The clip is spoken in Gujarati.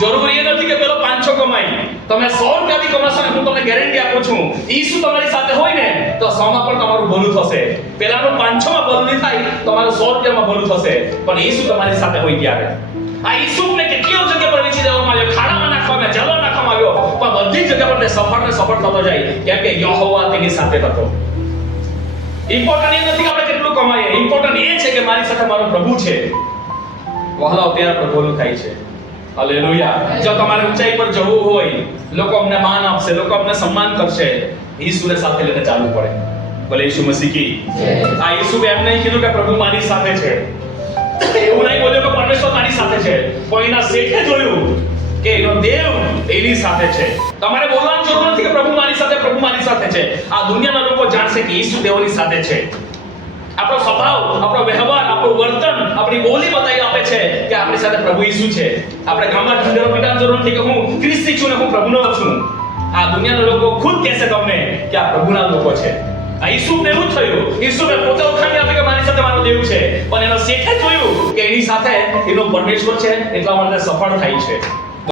જરૂરી એ નથી કે પેલો 500 કમાય, તમે 100 રૂપિયાથી કમાશો ને હું તમને ગેરંટી આપું છું ઈસુ તમારી સાથે હોય ને તો 100 માં પણ તમારું ભલું થશે. પેલાનું 500 માં ભલું નહીં થાય, તમારું 100 રૂપિયામાં ભલું થશે. પણ ઈસુ તમારી સાથે હોય ત્યારે આ ઈસુને કેટલી જગ્યા પર વેચી દેવામાં આવ્યો, ખાડામાં નાખવામાં આવ્યો, જલમાં નાખવામાં આવ્યો, પણ બધી જગ્યા પર તે સફળ થતો જાય કેમ કે યહોવા તેની સાથે હતો. ઇમ્પોર્ટન્ટ એ નથી કે આપણે કેટલું કમાઈએ, ઇમ્પોર્ટન્ટ એ છે કે મારી સાથે મારો પ્રભુ છે. વહાલાઓ ત્યારે પ્રભુનું થાય છે. હાલેલુયા. જો તમારે ઊંચાઈ પર જવું હોય, લોકો અમને માન આપશે, લોકો અમને સન્માન કરશે, ઈસુને સાથે લઈને ચાલવું પડે. ભલે ઈસુ મસીહ કી આ ઈસુ એમ નહીં કીધું કે પ્રભુ મારી સાથે છે, એવું નહીં બોલ્યો કે પરમેશ્વર મારી સાથે છે, પણ એના શેઠે જોયું કે એનો દેવ એની સાથે છે. તમારે બોલવાની જરૂર નથી કે પ્રભુ મારી સાથે છે. આ દુનિયાના લોકો જાણશે કે ઈસુ દેવની સાથે છે. આપણો સ્વભાવ, આપણો વ્યવહાર, આપણું વર્તન, આપણી બોલી બતાવી આપે છે કે આપણી સાથે પ્રભુ ઈસુ છે. આપણે ગામમાં ઢંઢેરો પીટાની જરૂર નથી કે હું ખ્રિસ્તી છું ને હું પ્રભુનો છું. આ દુનિયાના લોકો ખુદ કહેશે તમને કે આ પ્રભુના લોકો છે. આ ઈસુને એવું થયું, ઈસુને પોતે ઓળખાણી આપી કે મારી સાથે મારો દેવ છે, પણ એનો શેઠે જોયું કે એની સાથે એનો પરમેશ્વર છે, એટલા માટે સફળ થાય છે.